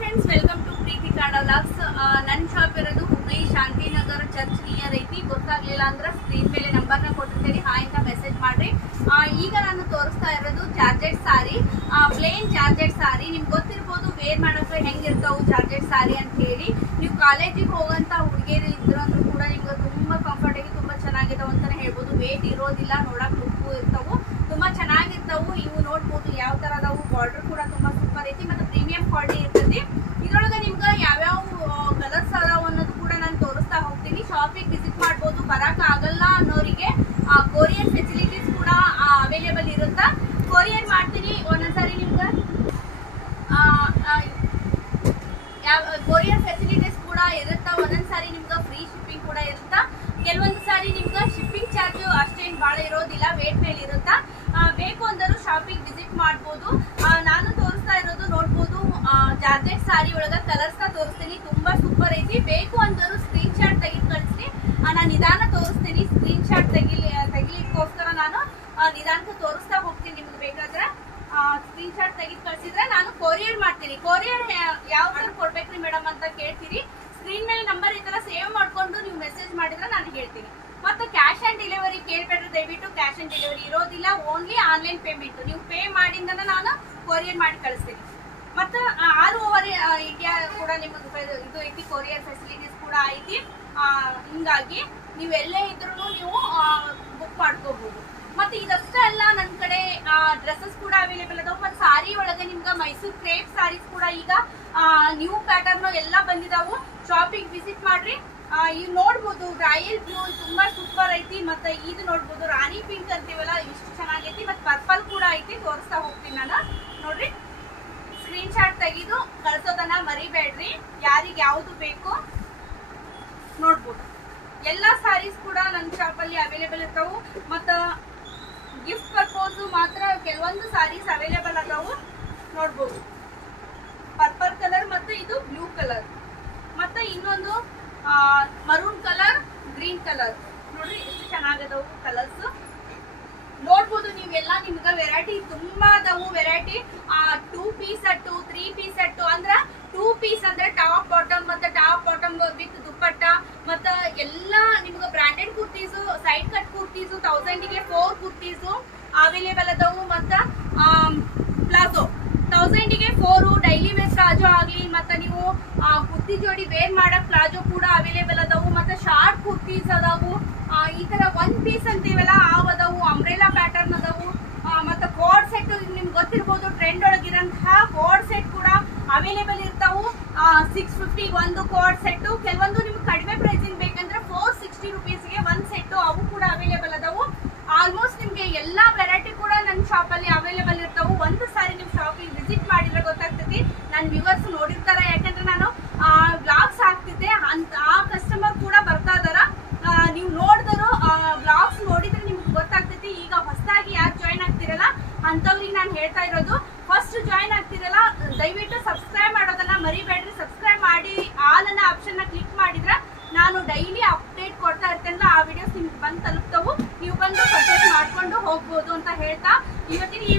Friends, welcome to Preethi Kannada vlogs. ನನ್ನ shop ಇರೋದು Hubli Shantinagar church near ಐತಿ. ಗೊತ್ತಾಗ್ಲಿಲ್ಲ ಅಂದ್ರೆ ಸ್ಕ್ರೀನ್ ಮೇಲೆ ನಂಬರ್ನ ಕೊಟ್ಟಿರ್ತೀನಿ, ಹಾಯ್ ಅಂತ ಮೆಸೇಜ್ ಮಾಡ್ರಿ. ಈಗ ನಾನು ತೋರಿಸ್ತಾ ಇರೋದು ಜಾರ್ಜೆಟ್ ಸಾರಿ, ಪ್ಲೇನ್ ಜಾರ್ಜೆಟ್ ಸಾರಿ. ನಿಮ್ಗೆ ಗೊತ್ತಿರ್ಬೋದು ವೇರ್ ಮಾಡೋಕೆ ಹೆಂಗಿರ್ತಾವು ಜಾರ್ಜೆಟ್ ಸಾರಿ ಅಂತ ಹೇಳಿ. ನೀವು ಕಾಲೇಜಿಗೆ ಹೋಗಂತ ಹುಡುಗಿಯರು ಇದ್ರಂದ್ರೂ ಕೂಡ ನಿಮ್ಗೆ ತುಂಬಾ ಕಂಫರ್ಟ್ ಆಗಿ ತುಂಬಾ ಚೆನ್ನಾಗಿದಾವ ಅಂತಾನೆ ಹೇಳ್ಬೋದು. ವೇಟ್ ಇರೋದಿಲ್ಲ, ನೋಡಕ್ ಲುಕ್ಕು ಇರ್ತಾವು, ತುಂಬಾ ಚೆನ್ನಾಗಿರ್ತಾವು. ಇವು ನೋಡ್ಬೋದು ಯಾವ ತರ ಅದಾವು. ಬಾರ್ಡರ್ ಕೂಡ ತುಂಬಾ ಸೂಪರ್ ಐತಿ, ಮತ್ತೆ ಪ್ರೀಮಿಯಂ ಕ್ವಾಲಿಟಿ ಇರ್ತೈತಿ. ಇದ್ರೊಳಗೆ ನಿಮ್ಗೆ ಯಾವ್ಯಾವ ಕಲರ್ಸ್ ಅದಾವ ಅನ್ನೋದು ಕೂಡ ನಾನು ತೋರಿಸ್ತಾ ಹೋಗ್ತೀನಿ. ಶಾಪಿಗೆ ವಿಸಿಟ್ ಮಾಡ್ಬೋದು. ಬರಕ್ ಆಗಲ್ಲ ಅನ್ನೋರಿಗೆ ಕೊರಿಯರ್ ಫೆಸಿಲಿಟೀಸ್ ಕೂಡ ಅವೈಲೇಬಲ್ ಇರುತ್ತಾ. ಕೊರಿಯರ್ ಮಾಡ್ತೀನಿ ಒಂದೊಂದ್ಸಾರಿ ನಿಮ್ಗೆ ಕೊರಿಯರ್ ಫೆಸಿಲಿಟೀಸ್ ಕೂಡ ಇರುತ್ತಾ. ಒಂದೊಂದ್ಸಾರಿ ನಿಮ್ಗೆ ಫ್ರೀ ಶಿಪ್ಪಿಂಗ್ ಕೂಡ ಇರುತ್ತಾ. ಕೆಲವೊಂದು ಸಾರಿ ನಿಮ್ಗೆ ಶಿಪ್ಪಿಂಗ್ ಚಾರ್ಜ್ ಅಷ್ಟೇನು ಭಾಳ ಇರೋದಿಲ್ಲ, ವೇಟ್ ಮೇಲೆ ಇರುತ್ತಾ. ಬೇಕು ಅಂದರೂ ಶಾಪಿಗೆ ವಿಸಿಟ್ ಮಾಡ್ಬೋದು. ನಾನು ತೋರಿಸ್ತಾ ಇರೋದು ನೋಡ್ಬೋದು ಜಾರ್ಜೆಟ್ ಸಾರಿ ಒಳಗ ಕಲರ್ಸ್ ನ ತೋರಿಸ್ತೀನಿ. ತುಂಬಾ ಸೂಪರ್ ಐತಿ. ಬೇಕು ಅಂದರೂ ಸ್ಕ್ರೀನ್ ಶಾಟ್ ತೆಗೆದು ಕಳಿಸ್ರಿ. ನಾನು ನಿಧಾನ ತೋರಿಸ್ತೀನಿ. ಸ್ಕ್ರೀನ್ ಶಾಟ್ ತೆಗಿಲಿಕ್ಕೋಸ್ಕರ ನಾನು ನಿಧಾನಕ್ಕೆ ತೋರಿಸ್ತಾ ಹೋಗ್ತೀನಿ. ನಿಮ್ಗೆ ಬೇಕಾದ್ರೆ ಸ್ಕ್ರೀನ್ ಶಾಟ್ ತೆಗೆದು ಕಳಿಸಿದ್ರೆ ನಾನು ಕೊರಿಯರ್ ಮಾಡ್ತೀನಿ. ಕೊರಿಯರ್ ಯಾವ ತರ ಕೊಡ್ಬೇಕ್ರಿ ಮೇಡಮ್ ಅಂತ ಕೇಳ್ತೀರಿ. ಸ್ಕ್ರೀನ್ ಮೇಲೆ ನಂಬರ್ ಈ ತರ ಸೇವ್ ಮಾಡ್ಕೊಂಡು ನೀವು ಮೆಸೇಜ್ ಮಾಡಿದ್ರೆ ನಾನು ಹೇಳ್ತೀನಿ. ಮತ್ತೆ ಕ್ಯಾಶ್ ಆನ್ ಡೆಲಿವರಿ ಕೇಳ್ಬೇಡ್ರಿ ದಯವಿಟ್ಟು. ಕ್ಯಾಶ್ ಆನ್ ಡೆಲಿವರಿ ಇರೋದಿಲ್ಲ, ಓನ್ಲಿ ಆನ್ಲೈನ್ ಪೇಮೆಂಟ್. ನೀವು ಪೇ ಮಾಡಿಂದನ ನಾನು ಕೊರಿಯರ್ ಮಾಡಿ ಕಳಿಸ್ತೀನಿ. ಮತ್ತೆ ಆಲ್ ಓವರ್ ಇಂಡಿಯಾ ಕೂಡ ನಿಮಗೆ ಇದು ಐತಿ, ಕೊರಿಯರ್ ಫೆಸಿಲಿಟೀಸ್ ಕೂಡ ಐತಿ. ಹಿಂಗಾಗಿ ನೀವು ಎಲ್ಲೇ ಇದ್ರೂ ನೀವು ಬುಕ್ ಮಾಡ್ಕೋಬಹುದು. ಮತ್ತೆ ಇದಷ್ಟೇ ಅಲ್ಲ, ನನ್ನ ಕಡೆ ಡ್ರೆಸ್ಸಸ್ ಕೂಡ ಅವೈಲೇಬಲ್ ಅದಾವ. ಮತ್ತೆ ಸಾರಿ ಒಳಗೆ ನಿಮ್ಗೆ ಮೈಸೂರು ಕ್ರೇಪ್ ಸಾರೀಸ್ ಕೂಡ ಈಗ ನ್ಯೂ ಪ್ಯಾಟರ್ನ್ ಎಲ್ಲ ಬಂದಿದಾವು. ಶಾಪಿಗೆ ವಿಸಿಟ್ ಮಾಡ್ರಿ. ಇವ್ ನೋಡ್ಬೋದು ರಾಯಲ್ ಬ್ಲೂ ತುಂಬಾ ಸೂಪರ್ ಐತಿ. ಮತ್ತೆ ಇದು ನೋಡ್ಬೋದು ರಾಣಿ ಪಿಂಕ್ ಅಂತೀವಲ್ಲ, ಇಷ್ಟು ಚೆನ್ನಾಗೈತಿ. ಮತ್ತೆ ಪರ್ಪಲ್ ಕೂಡ ಐತಿ, ತೋರಿಸ್ತಾ ಹೋಗ್ತೀನಿ ನಾನು. ನೋಡ್ರಿ, ಸ್ಕ್ರೀನ್ ಶಾಟ್ ತೆಗೆದು ಕಳ್ಸೋದನ್ನ ಮರಿಬೇಡ್ರಿ. ಯಾರಿಗೆ ಯಾವ್ದು ಬೇಕು ನೋಡ್ಬೋದು. ಎಲ್ಲಾ ಸಾರೀಸ್ ಕೂಡ ನನ್ನ ಶಾಪ್ ಅಲ್ಲಿ ಅವೈಲೇಬಲ್ ಇರ್ತಾವು. ಮತ್ತ ಗಿಫ್ಟ್ ಪರ್ಪೋಸ್ ಮಾತ್ರ ಕೆಲವೊಂದು ಸಾರೀಸ್ ಅವೈಲೇಬಲ್ ಅದಾವು. ನೋಡ್ಬೋದು ಪರ್ಪಲ್ ಕಲರ್, ಮತ್ತೆ ಇದು ಬ್ಲೂ ಕಲರ್, ಮತ್ತೆ ಇನ್ನೊಂದು ಮರೂನ್ ಕಲರ್, ಗ್ರೀನ್ ಕಲರ್. ನೋಡ್ರಿ ಎಷ್ಟು ಚೆನ್ನಾಗದವು ಕಲರ್ಸ್. ನೋಡ್ಬೋದು ನೀವೆಲ್ಲ. ನಿಮ್ಗೆ ವೆರೈಟಿ ತುಂಬಾ ಅದಾವು. Variety 2 piece set, 3 piece set. ಅಂದ್ರ 2 ಪೀಸ್ ಅಂದ್ರೆ ಟಾಪ್ ಬಾಟಮ್, ಮತ್ತೆ ಟಾಪ್ ಬಾಟಮ್ ವಿತ್ ದುಪ್ಪಟ್ಟ, ಮತ್ತ ಎಲ್ಲ ನಿಮ್ಗೆ branded kurtis, side cut kurtis, 1000ಗೆ 4 ಕುರ್ತೀಸು ಅವೈಲೇಬಲ್ ಅದಾವು. ಮತ್ತ ಪ್ಲಾಜೋ 1000ಗೆ 4 ಡೈಲಿ ವೇರ್ ಪ್ಲಾಜೋ ಆಗ್ಲಿ, ಮತ್ತೆ ನೀವು ಕುರ್ತಿ ಜೋಡಿ ವೇರ್ ಮಾಡಕ್ ಪ್ಲಾಜೋ ಕೂಡ ಅವೈಲೇಬಲ್ ಅದಾವು. ಮತ್ತೆ ಶಾರ್ಟ್ ಕುರ್ತೀಸ್ ಅದಾವು. ಈ ತರ 1 ಪೀಸ್ ಅಂತೀವಲ್ಲ ಅದಾವು. ಅಂಬ್ರೆಲಾ ಪ್ಯಾಟರ್ನ್ ಅದಾವು. ಮತ್ತೆ ಕೋಡ್ ಸೆಟ್ ನಿಮ್ಗೆ ಗೊತ್ತಿರ್ಬೋದು, ಟ್ರೆಂಡ್ ಒಳಗಿರಂತಹ ಕೋಡ್ ಸೆಟ್ ಕೂಡ ಅವೈಲೇಬಲ್ ಇರ್ತಾವು. 650 ಒಂದು ಕೋಡ್ ಸೆಟ್. ಕೆಲವೊಂದು ನಿಮ್ಗೆ ಕಡಿಮೆ ಪ್ರೈಸಿಂಗ್ ಬೇಕಂದ್ರೆ 460 ರುಪೀಸ್ಗೆ 1 ಸೆಟ್, ಅವು ಕೂಡ ಅವೈಲೇಬಲ್ ಅದಾವು. ಆಲ್ಮೋಸ್ಟ್ ನಿಮ್ಗೆ ಎಲ್ಲಾ ವೆರೈಟಿ ಕೂಡ ನನ್ನ ಶಾಪ್ ಅಲ್ಲಿ ಅವೈಲೇಬಲ್ ಇರ್ತಾವು. ಒಂದು ಸಾರಿ ನಿಮ್ ಶಾಪಿಗೆ ವಿಸಿಟ್ ಮಾಡಿದ್ರೆ ಗೊತ್ತಾಗ್ತೈತಿ. ನನ್ನ ವ್ಯೂವರ್ಸ್ ನೋಡಿರ್ತಾರ, ಯಾಕಂದ್ರೆ ನಾನು ಬ್ಲಾಗ್ಸ್ ಹಾಕ್ತಿದ್ದೆ ಅಂತ. ಆ ಕಸ್ಟಮರ್ ಕೂಡ ಬರ್ತಾ ಇದಾರ. ನೀವು ನೋಡಿದ್ರು ಬ್ಲಾಗ್ಸ್ ನೋಡಿದ್ರೆ ನಿಮ್ಗೆ ಗೊತ್ತಾಗ್ತೈತಿ. ಈಗ ಹೊಸದಾಗಿ ಯಾರು ಜಾಯ್ನ್ ಆಗ್ತಿರಲ್ಲ ಅಂತವ್ರಿಗೆ ನಾನು ಹೇಳ್ತಾ ಇರೋದು, ಫಸ್ಟ್ ಜಾಯ್ನ್ ಆಗ್ತಿರಲ್ಲ ದಯವಿಟ್ಟು ಸಬ್ಸ್ಕ್ರೈಬ್ ಮಾಡೋದನ್ನ ಮರಿಬೇಡ್ರಿ. ಸಬ್ಸ್ಕ್ರೈಬ್ ಮಾಡಿ ಆಲ್ ಅನ್ನೋ ಆಪ್ಷನ್ ನ ಕ್ಲಿಕ್ ಮಾಡಿದ್ರೆ ನಾನು ಡೈಲಿ ಅಪ್ಡೇಟ್ ಕೊಡ್ತಾ ಇರ್ತೇನಲ್ಲ, ಆ ವಿಡಿಯೋಸ್ ನಿಮ್ಗೆ ಬಂದು ತಲುಪ್ತವು. ನೀವು ಬಂದು ಪರ್ಚೇಸ್ ಮಾಡ್ಕೊಂಡು ಹೋಗ್ಬೋದು ಅಂತ ಹೇಳ್ತಾ ಇವತ್ತಿನ ಈ